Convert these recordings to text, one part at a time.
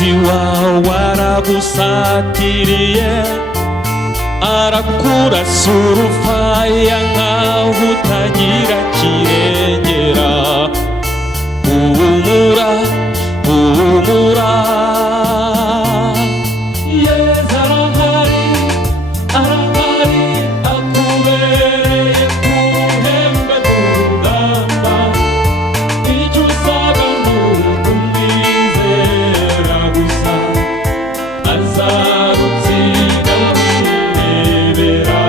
umwanzi wawe aragusatiriye, arakurasa urufaya nkaho utagira kirengera. Humura, humura, Yesu arahari, arahari, akubereye ku ihembe ry'urugamba. Icyo usabwa ni ukumwizera gusa, azagutsinda wirebera.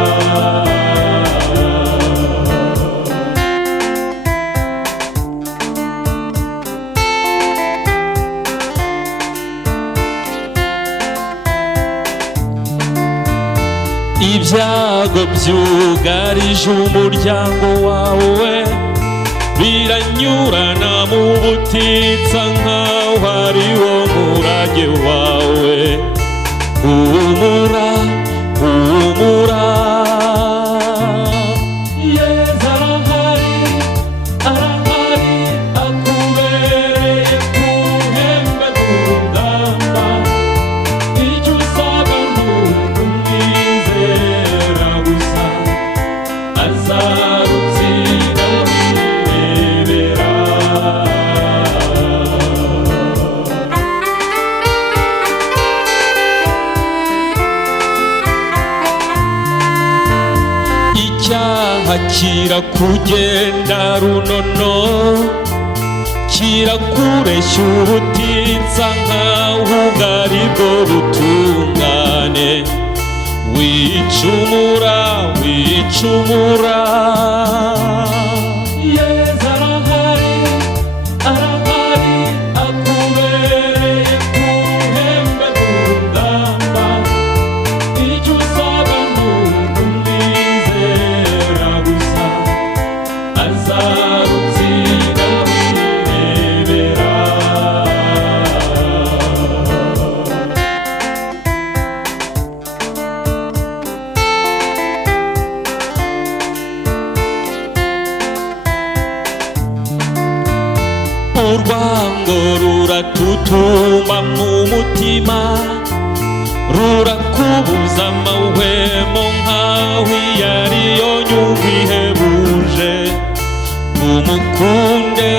Ibyago byugarije umuryango wawe biranyurana mu butitsa nkaho ari wo murage wawe. Humura, humura, Yesu arahari, arahari, akubereye ku ihembe ry'urugamba. Icyo usabwa ni ukumwizera gusa, azagutsinda wirebera. Icyaha kirakugenda runono, kirakureshya ubutitsa nkaho ubwari bwo butungane. Wicumura, wicumura, Yesu arahari, arahari, akubereye ku ihembe ry'urugamba. Icyo usabwa ni ukumwizera gusa, azagutsinda wirebera. Urwango ruratutuma mu mutima, rurakubuza amahwemo nkaho iyo ariyo nyungu ihebuje. Umukunde